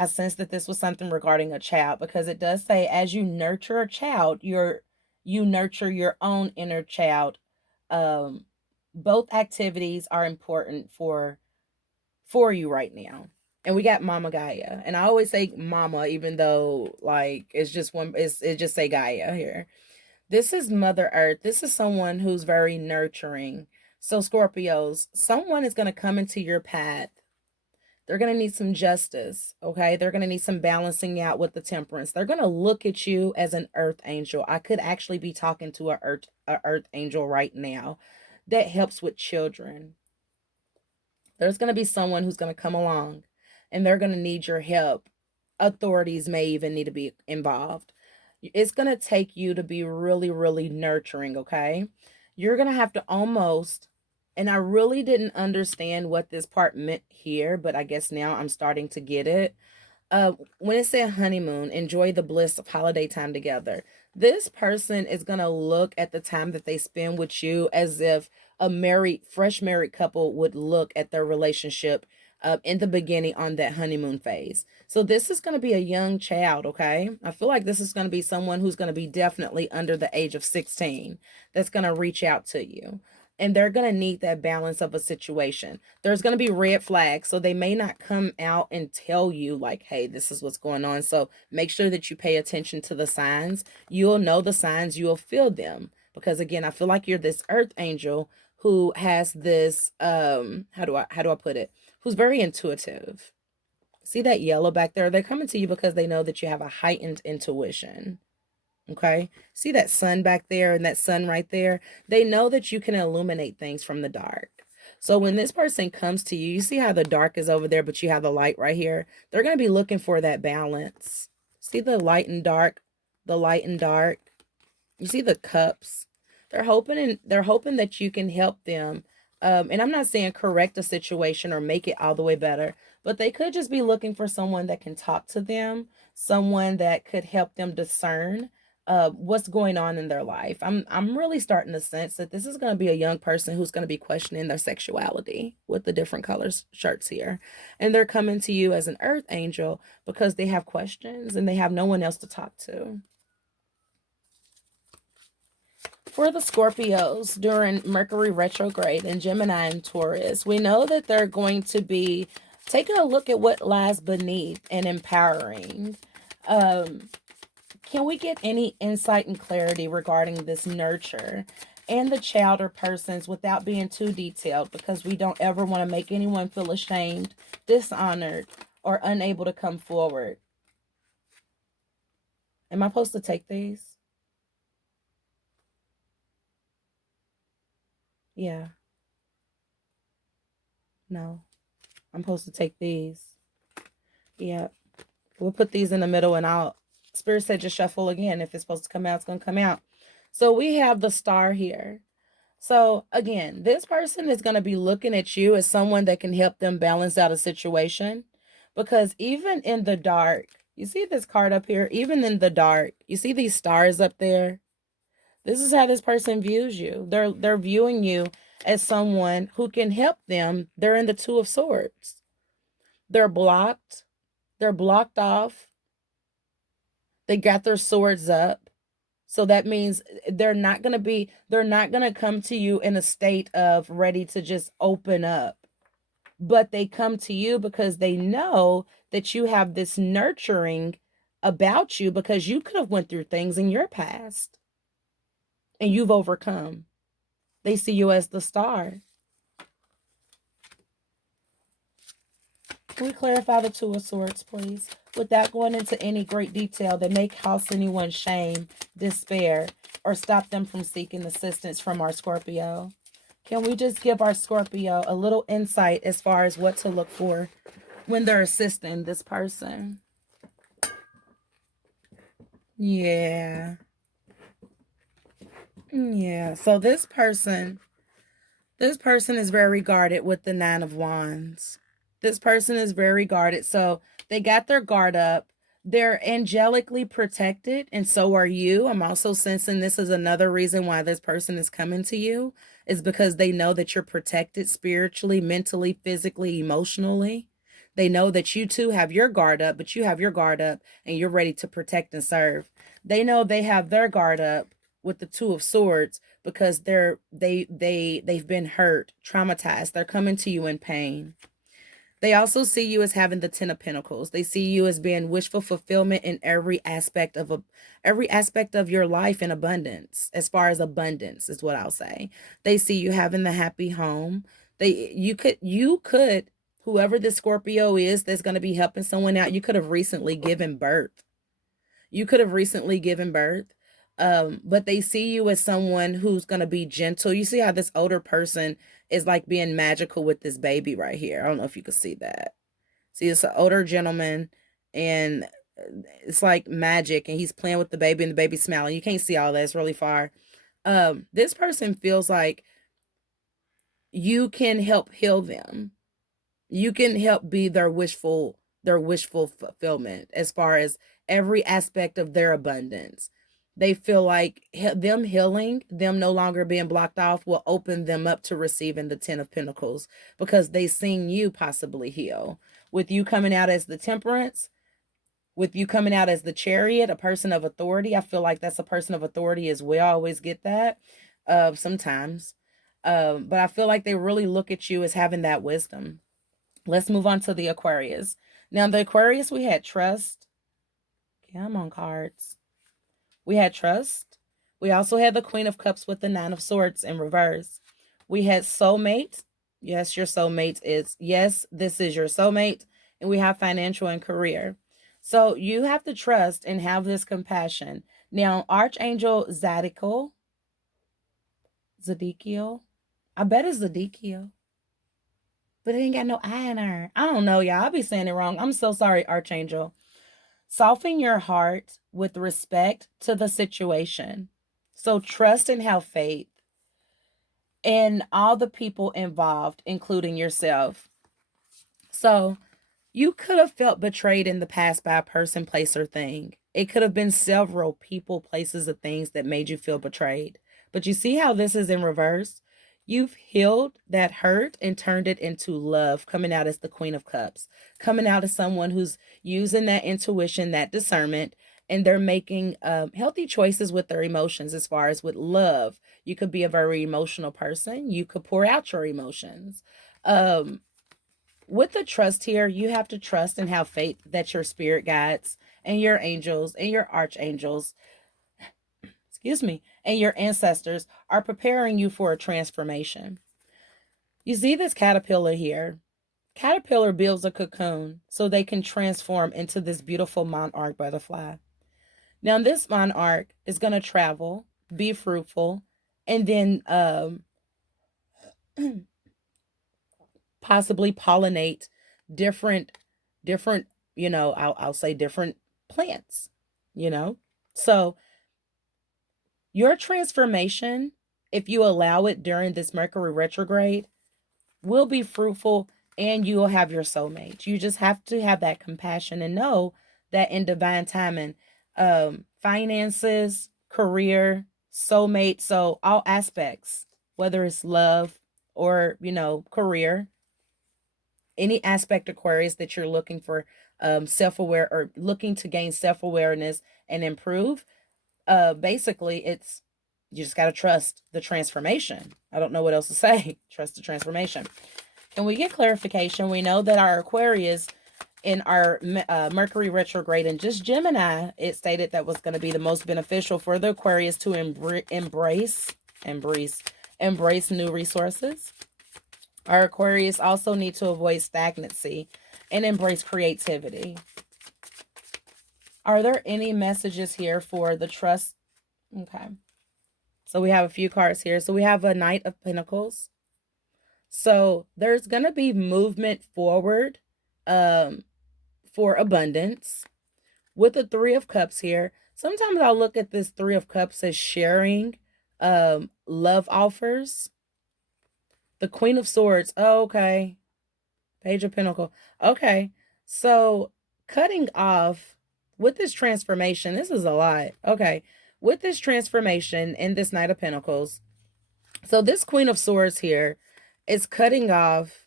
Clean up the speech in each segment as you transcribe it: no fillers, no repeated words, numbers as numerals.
I sense that this was something regarding a child, because it does say as you nurture a child, you nurture your own inner child. Um, both activities are important for you right now. And we got Mama Gaia. And I always say Mama, even though like it's just one, it just say Gaia here. This is Mother Earth. This is someone who's very nurturing. So Scorpios, someone is going to come into your path. They're going to need some justice, okay? They're going to need some balancing out with the temperance. They're going to look at you as an earth angel. I could actually be talking to a earth angel right now that helps with children. There's going to be someone who's going to come along and they're going to need your help. Authorities may even need to be involved. It's going to take you to be really, really nurturing, okay? You're going to have to almost, and I really didn't understand what this part meant here, but I guess now I'm starting to get it. When it said honeymoon, enjoy the bliss of holiday time together. This person is going to look at the time that they spend with you as if a fresh married couple would look at their relationship in the beginning on that honeymoon phase. So this is going to be a young child, okay? I feel like this is going to be someone who's going to be definitely under the age of 16 that's going to reach out to you. And they're going to need that balance of a situation. There's going to be red flags, so they may not come out and tell you like, hey, this is what's going on. So make sure that you pay attention to the signs. You'll know the signs, you'll feel them. Because again, I feel like you're this earth angel who has this, how do I put it? Who's very intuitive. See that yellow back there? They're coming to you because they know that you have a heightened intuition. Okay. See that sun back there and that sun right there? They know that you can illuminate things from the dark. So when this person comes to you, you see how the dark is over there, but you have the light right here. They're going to be looking for that balance. See the light and dark, the light and dark. You see the cups. They're hoping that you can help them. And I'm not saying correct a situation or make it all the way better, but they could just be looking for someone that can talk to them, someone that could help them discern what's going on in their life. I'm really starting to sense that this is going to be a young person who's going to be questioning their sexuality with the different colors shirts here. And they're coming to you as an earth angel because they have questions and they have no one else to talk to. For the Scorpios during Mercury Retrograde and Gemini and Taurus, we know that they're going to be taking a look at what lies beneath and empowering. Can we get any insight and clarity regarding this nurture and the child or persons without being too detailed, because we don't ever want to make anyone feel ashamed, dishonored, or unable to come forward? Am I supposed to take these? Yeah. No. I'm supposed to take these. Yeah. We'll put these in the middle and Spirit said just shuffle again. If it's supposed to come out, it's going to come out. So we have the star here. So again, this person is going to be looking at you as someone that can help them balance out a situation. Because even in the dark, you see this card up here, even in the dark, you see these stars up there? This is how this person views you. They're viewing you as someone who can help them. They're in the Two of Swords. They're blocked. They're blocked off. They got their swords up. So that means they're not going to come to you in a state of ready to just open up. But they come to you because they know that you have this nurturing about you, because you could have went through things in your past and you've overcome. They see you as the star. Can we clarify the Two of Swords, please? Without going into any great detail that may cause anyone shame, despair, or stop them from seeking assistance from our Scorpio. Can we just give our Scorpio a little insight as far as what to look for when they're assisting this person? Yeah. Yeah. So this person is very guarded with the Nine of Wands. This person is very guarded. So they got their guard up. They're angelically protected, and so are you. I'm also sensing this is another reason why this person is coming to you, is because they know that you're protected spiritually, mentally, physically, emotionally. They know that you too have your guard up, but you have your guard up and you're ready to protect and serve. They know they have their guard up with the Two of Swords because they've been hurt, traumatized. They're coming to you in pain. They also see you as having the Ten of Pentacles. They see you as being wishful fulfillment in every aspect of your life in abundance. As far as abundance is what I'll say. They see you having the happy home. You could, whoever this Scorpio is that's going to be helping someone out, you could have recently given birth. But they see you as someone who's going to be gentle. You see how this older person is like being magical with this baby right here. I don't know if you can see that. See, it's an older gentleman and it's like magic, and he's playing with the baby and the baby's smiling. You can't see all that. It's really far. This person feels like you can help heal them. You can help be their wishful fulfillment as far as every aspect of their abundance. They feel like them healing, them no longer being blocked off, will open them up to receiving the Ten of Pentacles because they seen you possibly heal. With you coming out as the Temperance, with you coming out as the Chariot, a person of authority, I feel like that's a person of authority as well. I always get that sometimes. But I feel like they really look at you as having that wisdom. Let's move on to the Aquarius. Now, the Aquarius, we had trust. Come on, cards. We had trust. We also had the Queen of Cups with the Nine of Swords in reverse. We had soulmate. Yes, your soulmate is, yes, this is your soulmate. And we have financial and career. So you have to trust and have this compassion. Now, Archangel Zadkiel. I bet it's Zadkiel. But it ain't got no I in her. I don't know, y'all. I'll be saying it wrong. I'm so sorry, Archangel. Soften your heart with respect to the situation. So trust and have faith in all the people involved, including yourself. So you could have felt betrayed in the past by a person, place, or thing. It could have been several people, places, or things that made you feel betrayed. But you see how this is in reverse? You've healed that hurt and turned it into love, coming out as the Queen of Cups, coming out as someone who's using that intuition, that discernment, and they're making healthy choices with their emotions as far as with love. You could be a very emotional person. You could pour out your emotions. With the trust here, you have to trust and have faith that your spirit guides and your angels and your archangels, and your ancestors are preparing you for a transformation. You see this caterpillar here. Caterpillar builds a cocoon so they can transform into this beautiful monarch butterfly. Now, this monarch is going to travel, be fruitful, and then possibly pollinate different, I'll say different plants, So your transformation, if you allow it during this Mercury retrograde, will be fruitful and you will have your soulmate. You just have to have that compassion and know that in divine timing, finances, career, soulmate, so all aspects, whether it's love or, career, any aspect, Aquarius, that you're looking for self-aware or looking to gain self-awareness and improve, basically it's you just got to trust the transformation. I don't know what else to say. Trust the transformation. Can we get clarification? We know that our Aquarius in our Mercury retrograde and just Gemini, it stated that was going to be the most beneficial for the Aquarius to embrace new resources. Our Aquarius also need to avoid stagnancy and embrace creativity. Are there any messages here for the trust? Okay. So we have a few cards here. So we have a Knight of Pentacles. So there's going to be movement forward for abundance. With the Three of Cups here, sometimes I'll look at this Three of Cups as sharing love offers. The Queen of Swords. Oh, okay. Page of Pentacles. Okay. So cutting off with this transformation, this is a lot. Okay. With this transformation and this Knight of Pentacles, so this Queen of Swords here is cutting off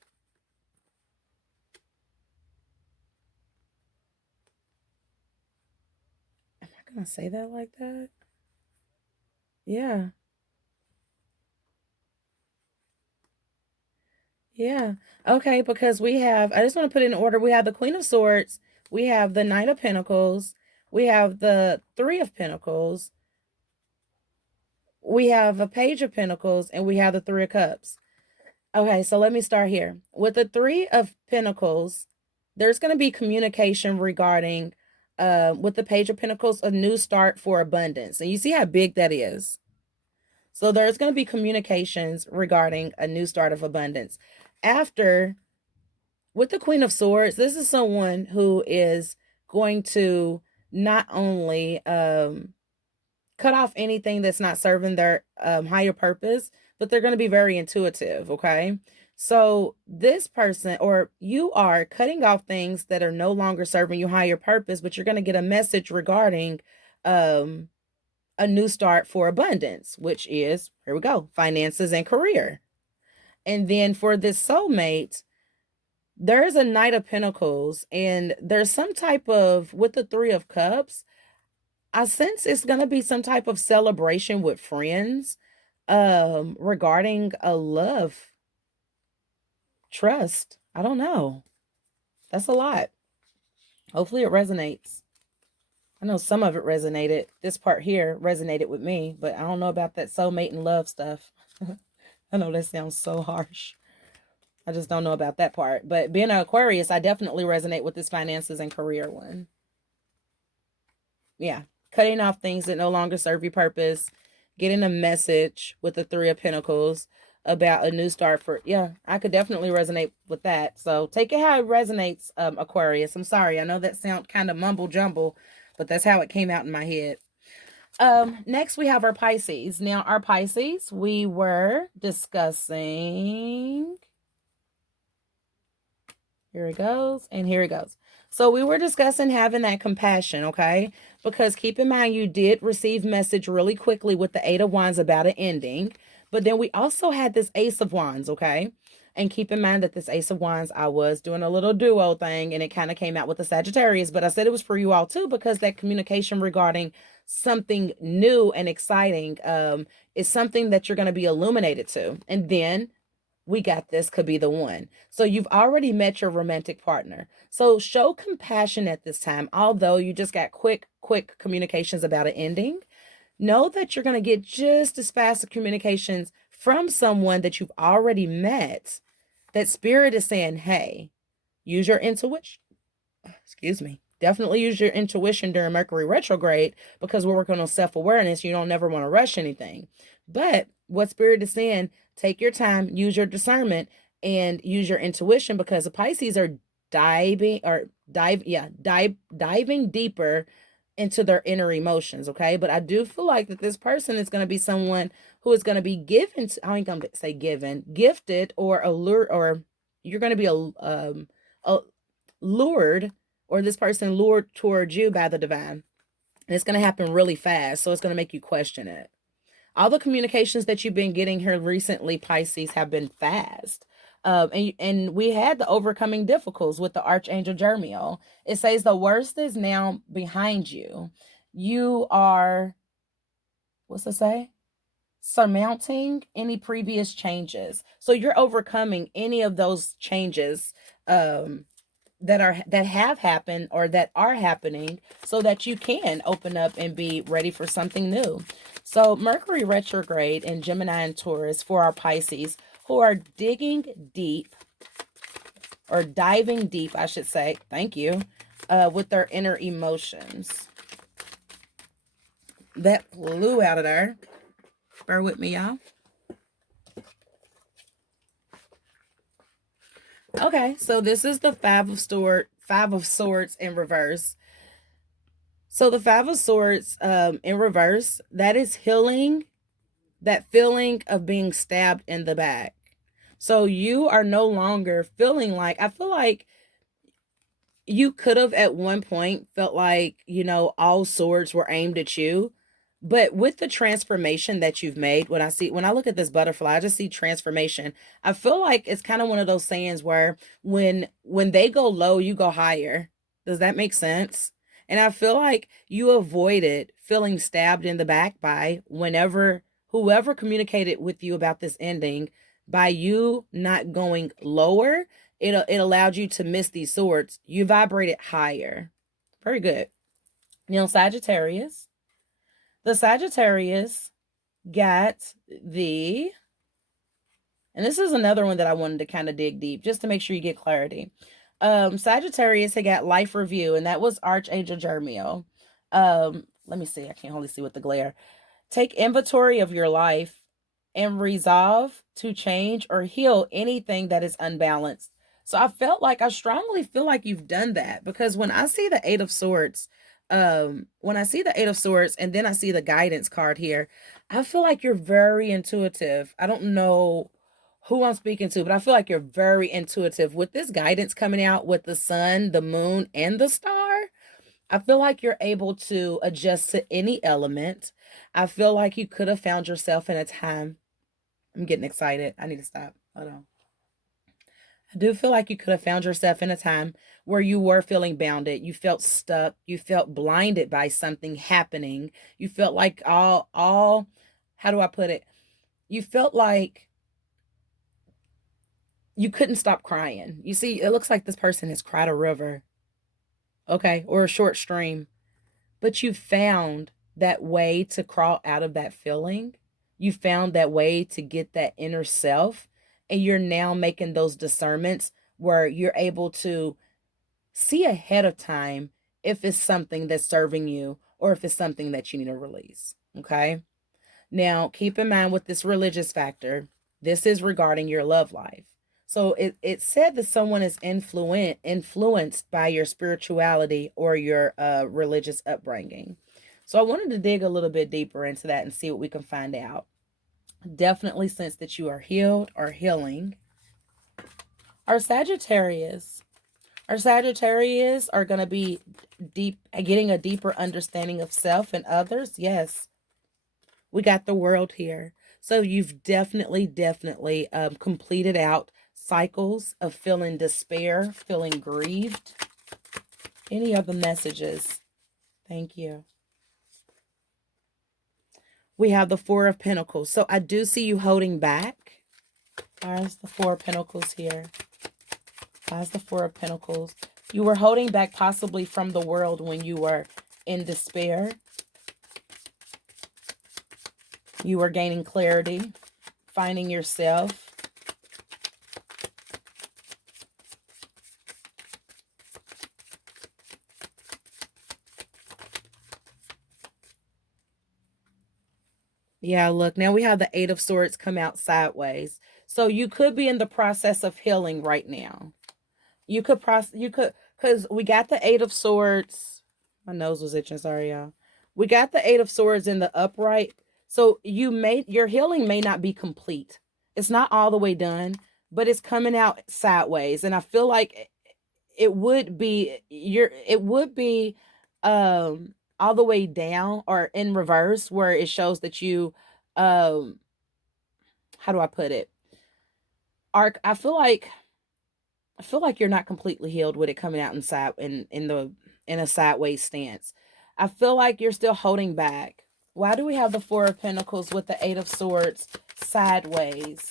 Can I say that like that? Yeah. Yeah. Okay, because we have, I just want to put it in order. We have the Queen of Swords, we have the Knight of Pentacles, we have the Three of Pentacles, we have a Page of Pentacles, and we have the Three of Cups. Okay, so let me start here. With the Three of Pentacles, there's going to be communication regarding, with the Page of Pentacles, a new start for abundance. And you see how big that is. So there's going to be communications regarding a new start of abundance. After, with the Queen of Swords, this is someone who is going to not only cut off anything that's not serving their higher purpose, but they're going to be very intuitive, okay? So this person, or you are cutting off things that are no longer serving you higher purpose, but you're going to get a message regarding um a new start for abundance, which is, here we go, finances and career. And then for this soulmate, there's a Knight of Pentacles, and there's some type of, with the Three of Cups, I sense it's going to be some type of celebration with friends regarding a love, trust. I don't know. That's a lot. Hopefully it resonates. I know some of it resonated. This part here resonated with me, but I don't know about that soulmate and love stuff. I know that sounds so harsh. I just don't know about that part. But being an Aquarius, I definitely resonate with this finances and career one. Yeah. Cutting off things that no longer serve your purpose. Getting a message with the Three of Pentacles about a new start for, yeah, I could definitely resonate with that. So take it how it resonates, Aquarius. I'm sorry. I know that sounds kind of mumble jumble, but that's how it came out in my head. Next we have our Pisces. Now our Pisces, we were discussing, here it goes, and here it goes. So we were discussing having that compassion, okay? Because keep in mind, you did receive message really quickly with the Eight of Wands about an ending. But then we also had this Ace of Wands, okay? And keep in mind that this Ace of Wands, I was doing a little duo thing, and it kind of came out with the Sagittarius. But I said it was for you all too, because that communication regarding something new and exciting is something that you're going to be illuminated to. And then we got this could be the one. So you've already met your romantic partner. So show compassion at this time. Although you just got quick communications about an ending, know that you're going to get just as fast communications from someone that you've already met. That spirit is saying, hey, use your intuition. Excuse me. Definitely use your intuition during Mercury retrograde, because we're working on self-awareness. You don't never want to rush anything. But what spirit is saying, take your time, use your discernment, and use your intuition, because the Pisces are diving deeper into their inner emotions, okay? But I do feel like that this person is going to be someone who is going to be given to, I ain't going to say given, gifted, or allure, or you're going to be lured, or this person lured towards you by the divine. And it's going to happen really fast, so it's going to make you question it. All the communications that you've been getting here recently, Pisces, have been fast. And we had the overcoming difficulties with the Archangel Jeremiel. It says the worst is now behind you. You are, what's it say? Surmounting any previous changes. So you're overcoming any of those changes that have happened or that are happening, so that you can open up and be ready for something new. So Mercury retrograde in Gemini and Taurus for our Pisces who are digging deep, or diving deep, I should say, thank you, with their inner emotions. That flew out of there. Bear with me, y'all. Okay, so this is the Five of Swords in reverse. So the Five of Swords in reverse, that is healing, that feeling of being stabbed in the back. So you are no longer feeling like, I feel like you could have at one point felt like, all swords were aimed at you. But with the transformation that you've made, when I look at this butterfly, I just see transformation. I feel like it's kind of one of those sayings where when they go low, you go higher. Does that make sense? And I feel like you avoided feeling stabbed in the back by whoever communicated with you about this ending, by you not going lower, it allowed you to miss these swords. You vibrated higher. Very good. Now, Sagittarius. The Sagittarius got the, and this is another one that I wanted to kind of dig deep just to make sure you get clarity. Sagittarius had got life review, and that was Archangel Jeremiel. Let me see. I can't hardly see with the glare. Take inventory of your life and resolve to change or heal anything that is unbalanced. So I strongly feel like you've done that, because when I see the Eight of Swords, when I see the Eight of Swords and then I see the guidance card here, I feel like you're very intuitive. I don't know who I'm speaking to, but I feel like you're very intuitive with this guidance coming out with the sun, the moon, and the star. I feel like you're able to adjust to any element. I feel like you could have found yourself in a time. I'm getting excited. I need to stop. Hold on. I do feel like you could have found yourself in a time where you were feeling bounded. You felt stuck. You felt blinded by something happening. You felt like how do I put it? You felt like you couldn't stop crying. You see, it looks like this person has cried a river, okay, or a short stream, but you found that way to crawl out of that feeling. You found that way to get that inner self, and you're now making those discernments where you're able to see ahead of time if it's something that's serving you or if it's something that you need to release, okay? Now, keep in mind with this religious factor, this is regarding your love life. So it said that someone is influenced by your spirituality or your religious upbringing. So I wanted to dig a little bit deeper into that and see what we can find out. Definitely sense that you are healed or healing. Our Sagittarius are going to be getting a deeper understanding of self and others. Yes, we got the world here. So you've definitely completed out cycles of feeling despair, feeling grieved. Any other messages? Thank you. We have the Four of Pentacles. So I do see you holding back. Where's the Four of Pentacles here? Why's the Four of Pentacles? You were holding back possibly from the world when you were in despair. You were gaining clarity, finding yourself. Yeah, look, now we have the Eight of Swords come out sideways. So you could be in the process of healing right now. Because we got the Eight of Swords. My nose was itching, sorry, y'all. We got the Eight of Swords in the upright. So your healing may not be complete. It's not all the way done, but it's coming out sideways. And I feel like it would be all the way down or in reverse, where it shows that you how do I put it? I feel like you're not completely healed with it coming out in a sideways stance. I feel like you're still holding back. Why do we have the Four of Pentacles with the Eight of Swords sideways?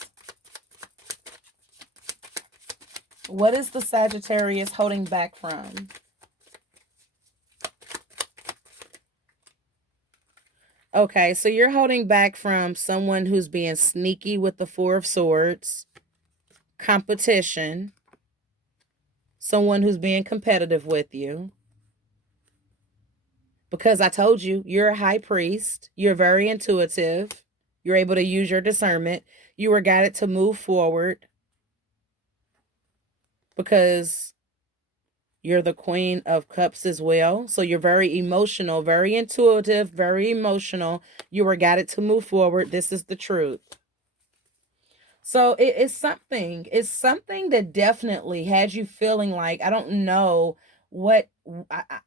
What is the Sagittarius holding back from? Okay, so you're holding back from someone who's being sneaky with the Four of Swords, competition, someone who's being competitive with you. Because I told you, you're a high priest, you're very intuitive, you're able to use your discernment, you were guided to move forward because you're the Queen of Cups as well. So you're very emotional, very intuitive, very emotional. You were guided to move forward. This is the truth. So it's something that definitely has you feeling like, I don't know what,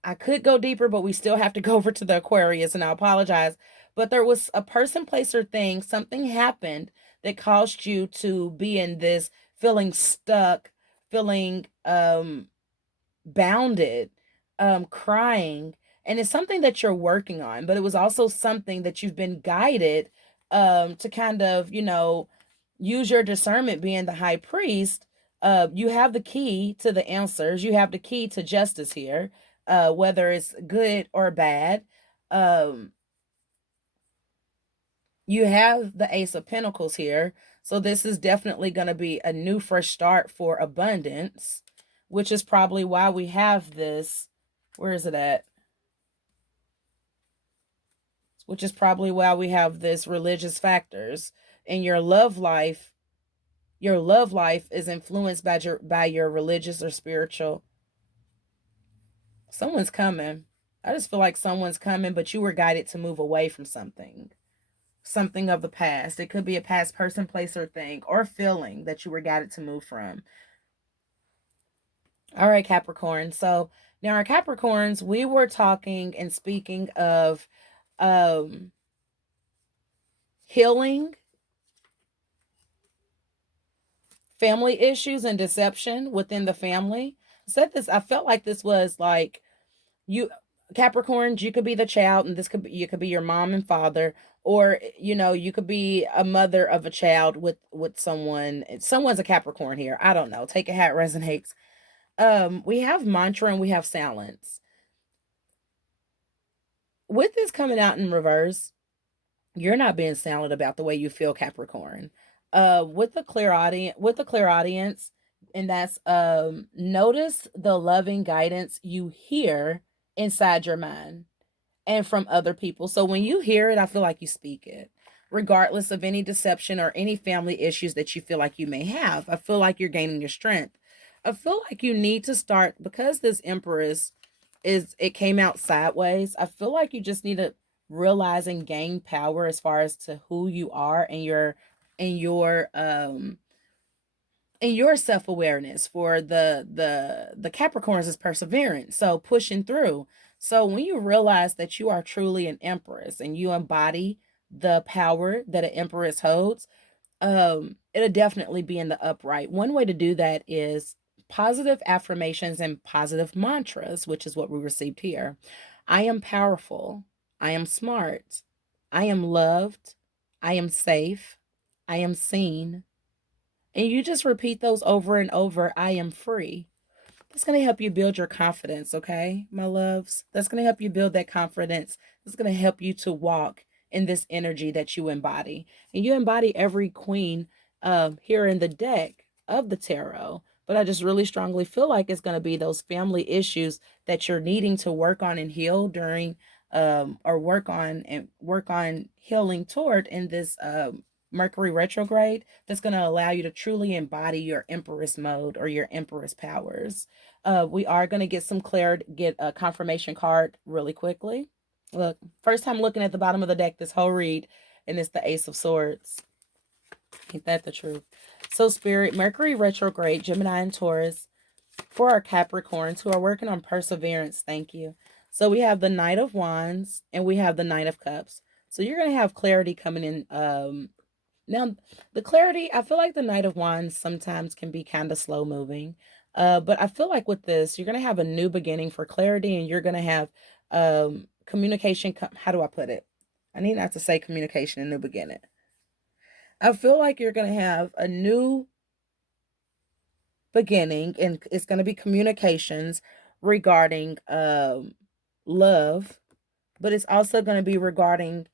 I could go deeper, but we still have to go over to the Aquarius, and I apologize. But there was a person, place, or thing, something happened that caused you to be in this feeling stuck, feeling bounded, crying, And it's something that you're working on, but it was also something that you've been guided to kind of, use your discernment, being the high priest. You have the key to the answers. You have the key to justice here, whether it's good or bad. You have the Ace of Pentacles here. So this is definitely going to be a new fresh start for abundance, which is probably why we have this. Where is it at? Which is probably why we have this religious factors in your love life. Your love life is influenced by your religious or spiritual. Someone's coming. I just feel like someone's coming, but you were guided to move away from something. Something of the past. It could be a past person, place, or thing, or feeling that you were guided to move from. All right, Capricorn. So now our Capricorns, we were talking and speaking of healing, family issues, and deception within the family. I said this, I felt like this was like you Capricorns, you could be the child, and this could be, you could be your mom and father, or you could be a mother of a child with someone's a Capricorn here. I don't know. Take it how it resonates. We have mantra and we have silence. With this coming out in reverse, you're not being silent about the way you feel, Capricorn. With the clear audience, and that's notice the loving guidance you hear inside your mind and from other people. So when you hear it, I feel like you speak it, regardless of any deception or any family issues that you feel like you may have. I feel like you're gaining your strength. I feel like you need to start, because this Empress it came out sideways. I feel like you just need to realize and gain power as far as to who you are and your self-awareness. For the Capricorns is perseverance, so pushing through. So when you realize that you are truly an Empress and you embody the power that an Empress holds, it'll definitely be in the upright. One way to do that is positive affirmations and positive mantras, which is what we received here. I am powerful. I am smart. I am loved. I am safe. I am seen. And you just repeat those over and over. I am free. That's going to help you build your confidence, okay, my loves? That's going to help you build that confidence. It's going to help you to walk in this energy that you embody. And you embody every queen here in the deck of the tarot. But I just really strongly feel like it's going to be those family issues that you're needing to work on and heal during or work on healing toward in this Mercury retrograde, that's going to allow you to truly embody your Empress mode or your Empress powers. We are going to get some clarity, get a confirmation card really quickly. Look, first time looking at the bottom of the deck this whole read, and it's the Ace of Swords. Ain't that the truth? So Spirit, Mercury retrograde, Gemini and Taurus, for our Capricorns who are working on perseverance, thank you. So we have the Knight of Wands and we have the Knight of Cups. So you're going to have clarity coming in. Now, the clarity, I feel like the Knight of Wands sometimes can be kind of slow moving. But I feel like with this, you're going to have a new beginning for clarity, and you're going to have communication. How do I put it? I need not to say communication and new beginning. I feel like you're going to have a new beginning, and it's going to be communications regarding love, but it's also going to be regarding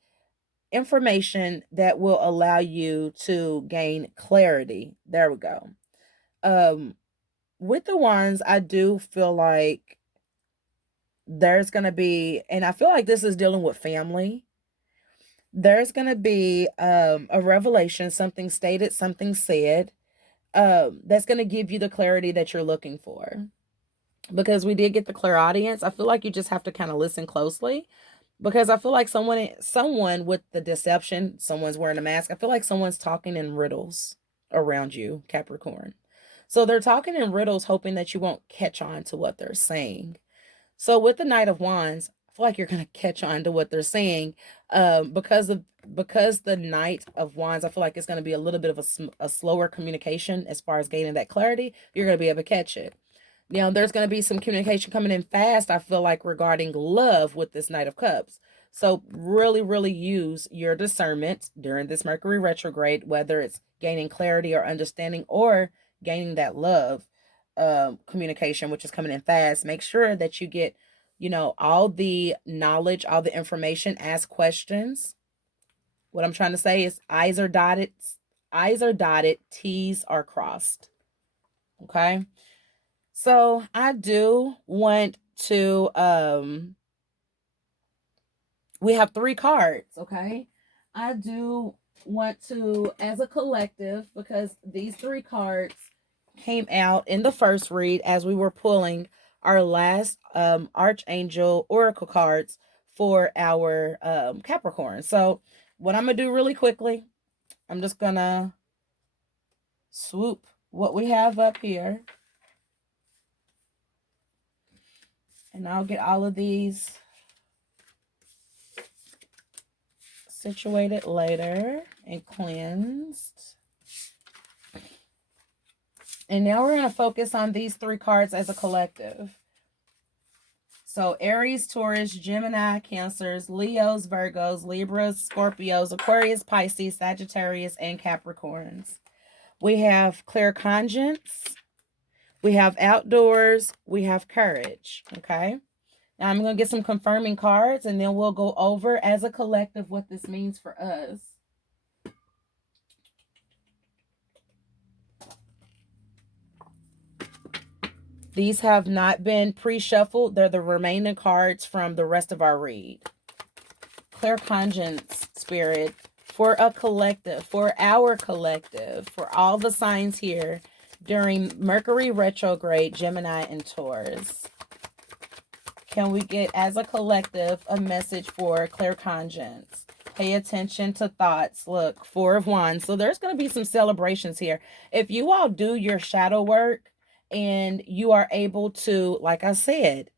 information that will allow you to gain clarity. There we go. With the wands, I do feel like there's going to be, and I feel like this is dealing with family. There's going to be a revelation, something stated, something said, that's going to give you the clarity that you're looking for. Because we did get the clear audience, I feel like you just have to kind of listen closely. Because I feel like someone with the deception, someone's wearing a mask. I feel like someone's talking in riddles around you, Capricorn. So they're talking in riddles, hoping that you won't catch on to what they're saying. So with the Knight of Wands, I feel like you're going to catch on to what they're saying, because the Knight of Wands, I feel like it's going to be a little bit of a slower communication as far as gaining that clarity. You're going to be able to catch it. Now, there's going to be some communication coming in fast, I feel like, regarding love with this Knight of Cups. So really, really use your discernment during this Mercury retrograde, whether it's gaining clarity or understanding or gaining that love communication, which is coming in fast. Make sure that you get, all the knowledge, all the information, ask questions. What I'm trying to say is I's are dotted, T's are crossed. Okay. So I do want to, we have 3 cards, okay? I do want to, as a collective, because these 3 cards came out in the first read as we were pulling our last Archangel Oracle cards for our Capricorn. So what I'm going to do really quickly, I'm just going to swoop what we have up here. And I'll get all of these situated later and cleansed. And now we're going to focus on these 3 cards as a collective. So Aries, Taurus, Gemini, Cancers, Leos, Virgos, Libras, Scorpios, Aquarius, Pisces, Sagittarius, and Capricorns. We have claircognizance. We have outdoors. We have courage. Okay. Now I'm going to get some confirming cards, and then we'll go over as a collective what this means for us. These have not been pre-shuffled. They're the remaining cards from the rest of our read. Claircognizance, Spirit, for a collective, for our collective, for all the signs here during Mercury retrograde, Gemini and Taurus. Can we get, as a collective, a message for claircognizance? Pay attention to thoughts. Look, 4 of Wands. So there's going to be some celebrations here. If you all do your shadow work and you are able to, like I said,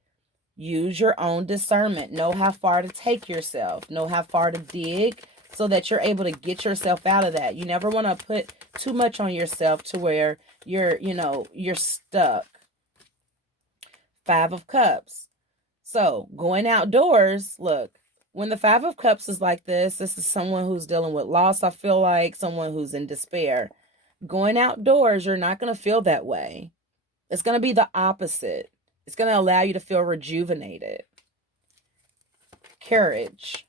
use your own discernment. Know how far to take yourself. Know how far to dig so that you're able to get yourself out of that. You never want to put too much on yourself to where you're stuck. 5 of Cups. So going outdoors, look, when the 5 of Cups is like this is someone who's dealing with loss, I feel like, someone who's in despair. Going outdoors, you're not going to feel that way. It's going to be the opposite. It's going to allow you to feel rejuvenated. Courage.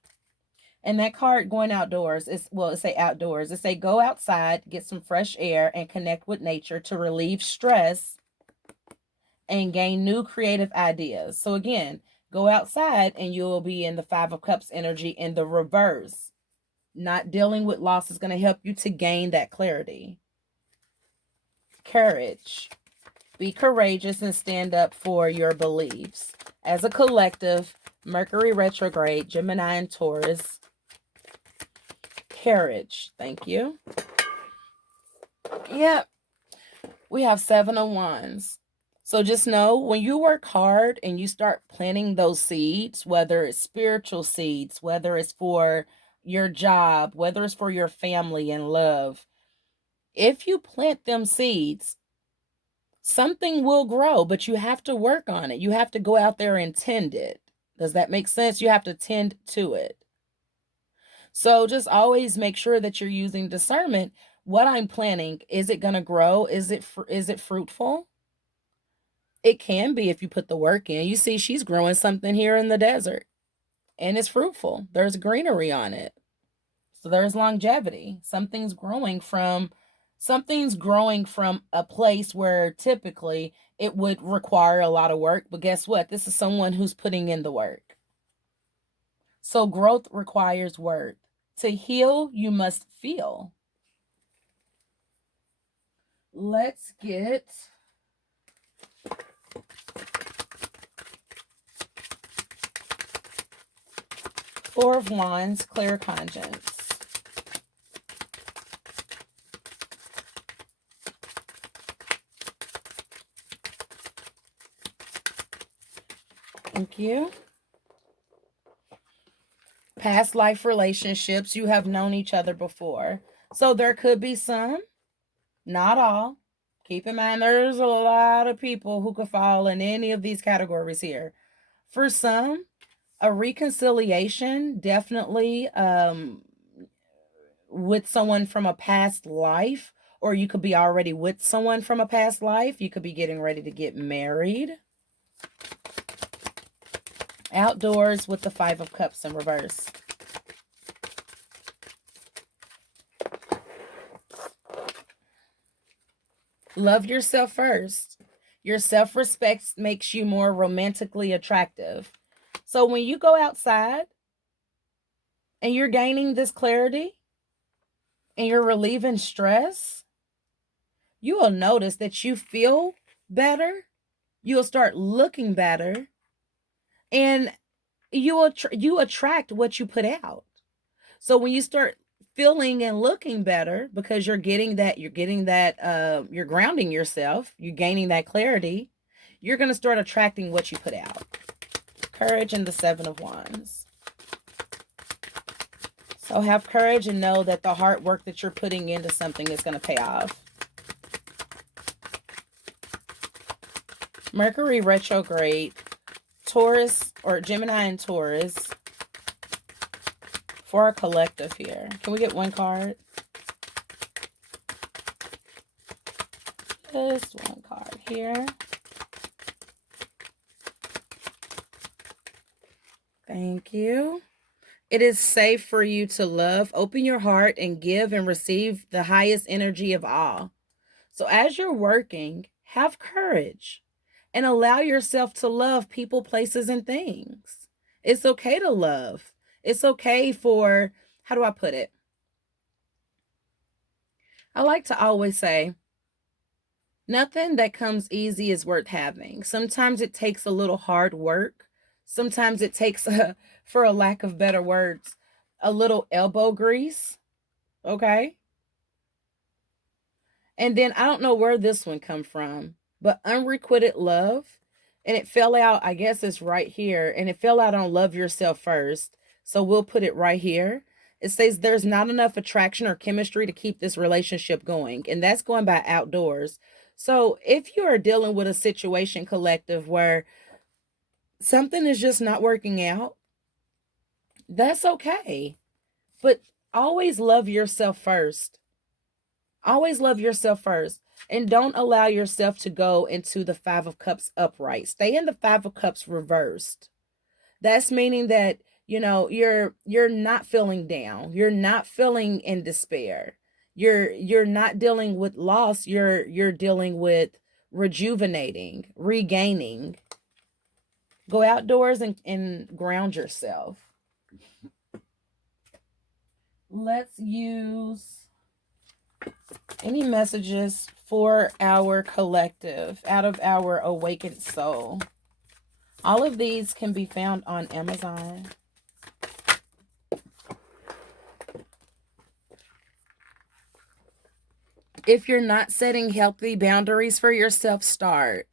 And that card, going outdoors, it's say outdoors. It say go outside, get some fresh air, and connect with nature to relieve stress and gain new creative ideas. So again, go outside and you'll be in the 5 of Cups energy in the reverse. Not dealing with loss is going to help you to gain that clarity. Courage. Be courageous and stand up for your beliefs. As a collective, Mercury retrograde, Gemini and Taurus. Courage. Thank you. Yep. We have 7 of Wands. So just know, when you work hard and you start planting those seeds, whether it's spiritual seeds, whether it's for your job, whether it's for your family and love, if you plant them seeds, something will grow, but you have to work on it. You have to go out there and tend it. Does that make sense? You have to tend to it. So just always make sure that you're using discernment. What I'm planting, is it going to grow? Is it fruitful? It can be if you put the work in. You see, she's growing something here in the desert, and it's fruitful. There's greenery on it. So there's longevity. Something's growing from a place where typically it would require a lot of work. But guess what? This is someone who's putting in the work. So growth requires work. To heal, you must feel. Let's get Four of Wands, claircognizance. Thank you. Past life relationships, you have known each other before. So there could be some, not all. Keep in mind, there's a lot of people who could fall in any of these categories here. For some, a reconciliation, definitely with someone from a past life, or you could be already with someone from a past life. You could be getting ready to get married. Outdoors with the Five of Cups in reverse. Love yourself first. Your self-respect makes you more romantically attractive. So when you go outside and you're gaining this clarity and you're relieving stress, you will notice that you feel better. You'll start looking better. And you attract what you put out. So when you start feeling and looking better because you're grounding yourself, you're gaining that clarity, you're going to start attracting what you put out. Courage and the Seven of Wands. So have courage and know that the hard work that you're putting into something is going to pay off. Mercury Retrograde, Taurus or Gemini and Taurus. For our collective here. Can we get one card? Just one card here. Thank you. It is safe for you to love. Open your heart and give and receive the highest energy of all. So as you're working, have courage and allow yourself to love people, places, and things. It's okay to love. It's okay for, how do I put it? I like to always say, nothing that comes easy is worth having. Sometimes it takes a little hard work. Sometimes it takes, for a lack of better words, a little elbow grease. Okay? And then I don't know where this one come from, but Unrequited Love. And it fell out, I guess it's right here. And it fell out on Love Yourself First. So we'll put it right here. It says there's not enough attraction or chemistry to keep this relationship going. And that's going by outdoors. So if you are dealing with a situation, collective, where something is just not working out, that's okay. But always love yourself first. Always love yourself first. And don't allow yourself to go into the Five of Cups upright. Stay in the Five of Cups reversed. That's meaning that, you're not feeling down. You're not feeling in despair. You're not dealing with loss. You're dealing with rejuvenating, regaining. Go outdoors and ground yourself. Let's use any messages for our collective out of our awakened soul. All of these can be found on Amazon. If you're not setting healthy boundaries for yourself, start.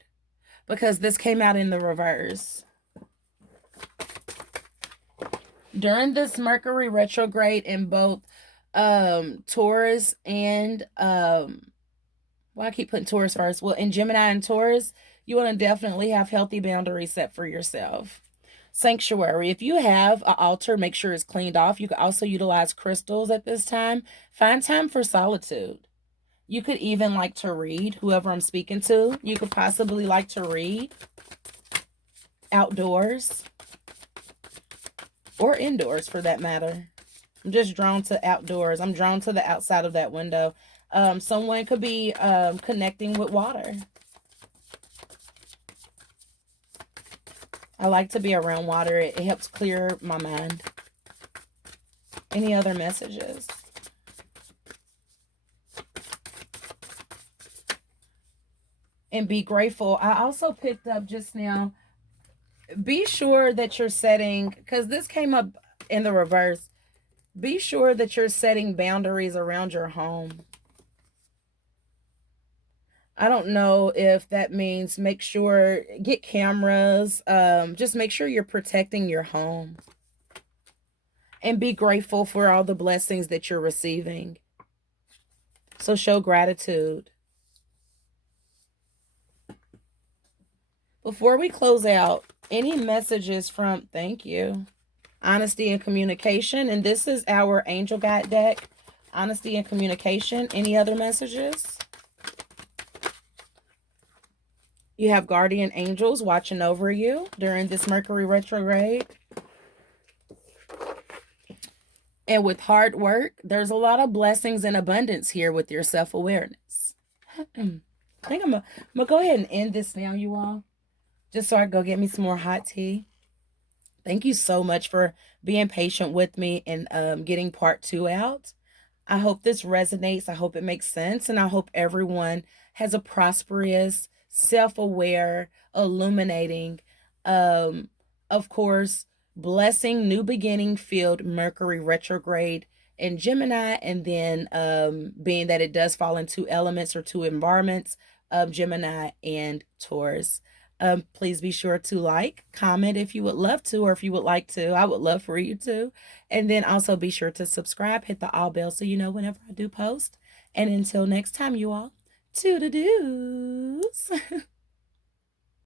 Because this came out in the reverse. During this Mercury retrograde in both Taurus and I keep putting Taurus first. Well, in Gemini and Taurus, you want to definitely have healthy boundaries set for yourself. Sanctuary. If you have an altar, make sure it's cleaned off. You can also utilize crystals at this time. Find time for solitude. You could even like to read, whoever I'm speaking to. You could possibly like to read outdoors or indoors for that matter. I'm just drawn to outdoors. I'm drawn to the outside of that window. Someone could be connecting with water. I like to be around water. It helps clear my mind. Any other messages? And be grateful. I also picked up just now, be sure that you're setting, because this came up in the reverse, be sure that you're setting boundaries around your home. I don't know if that means make sure, get cameras, just make sure you're protecting your home. And be grateful for all the blessings that you're receiving. So show gratitude. Before we close out, any messages from, thank you, honesty and communication, and this is our angel guide deck, honesty and communication. Any other messages? You have guardian angels watching over you during this Mercury retrograde. And with hard work, there's a lot of blessings and abundance here with your self-awareness. I think I'm gonna go ahead and end this now, you all, just so I can go get me some more hot tea. Thank you so much for being patient with me and getting part 2 out. I hope this resonates. I hope it makes sense. And I hope everyone has a prosperous, self-aware, illuminating, of course, blessing, new beginning filled Mercury retrograde in Gemini. And then being that it does fall in 2 elements or 2 environments of Gemini and Taurus. Please be sure to like, comment if you would love to, or if you would like to. I would love for you to. And then also be sure to subscribe, hit the all bell so you know whenever I do post. And until next time, you all, toodle-doos.